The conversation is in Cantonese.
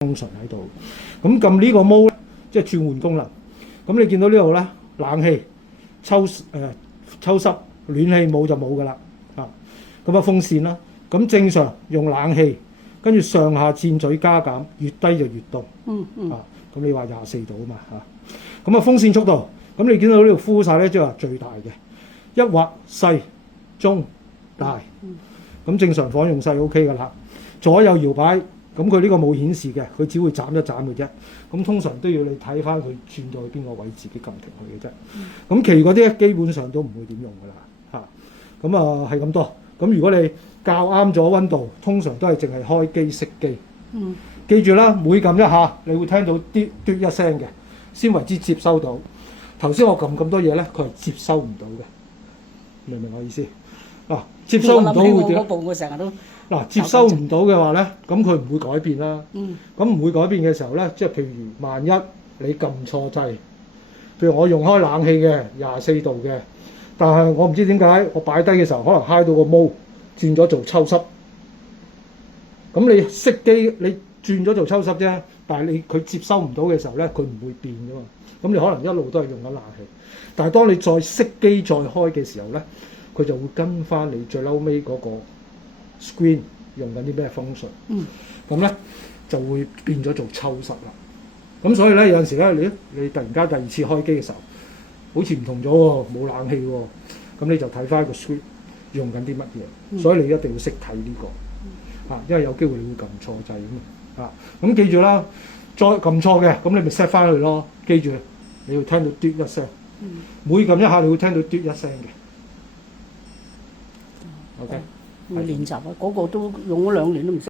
function 喺度。咁撳呢個 mode 即係轉換功能。咁你見到呢度咧，冷氣、抽濕、暖氣冇就冇㗎啦。咁風扇啦，咁正常用冷氣，跟住上下箭嘴加減，越低就越凍。咁你話24度啊嘛咁風扇速度，咁你見到呢度呼晒咧，即係話最大嘅，一劃細、中、大。咁正常房用細 OK 㗎啦。左右搖擺，咁佢呢個冇顯示嘅，佢只會斬一斬嘅啫。咁通常都要你睇翻佢轉到去邊個位，自己撳停佢嘅啫。咁其餘嗰啲基本上都唔會點用㗎啦。咁係咁多。咁如果你校啱咗温度，通常都係淨係開機熄機。記住啦，每撳一下，你會聽到啲嘟一聲嘅，先為之接收到。頭先我撳咁多嘢咧，佢係接收唔到嘅，明唔明我意思？接收唔到會點？我成日都接收唔到嘅話咧，咁佢唔會改變啦。咁唔會改變嘅時候咧，即係譬如萬一你撳錯掣，譬如我用開冷氣嘅24度嘅，但係我唔知點解我擺低嘅時候可能揩到個毛轉咗做抽濕。咁你熄機，你轉咗做抽濕啫，但係佢接收唔到嘅時候咧，佢唔會變噶嘛。咁你可能一路都係用緊冷氣，但係當你再熄機再開嘅時候咧，佢就會跟翻你最嬲尾嗰個 screen 用緊啲咩 function。咁咧就會變咗做抽濕啦。咁所以咧有陣時咧，你突然間第二次開機嘅時候，好似唔同咗喎，冇冷氣喎。咁你就睇翻個 screen 用緊啲乜嘢。所以你一定要識睇呢個。因為有機會你會撳錯掣咁啊！咁記住啦，再撳錯嘅，咁你咪 set 翻去咯。記住，你要聽到嘟一聲，每撳一下你會聽到嘟一聲嘅。OK，會練習啊！嗰個都用咗2年都唔識。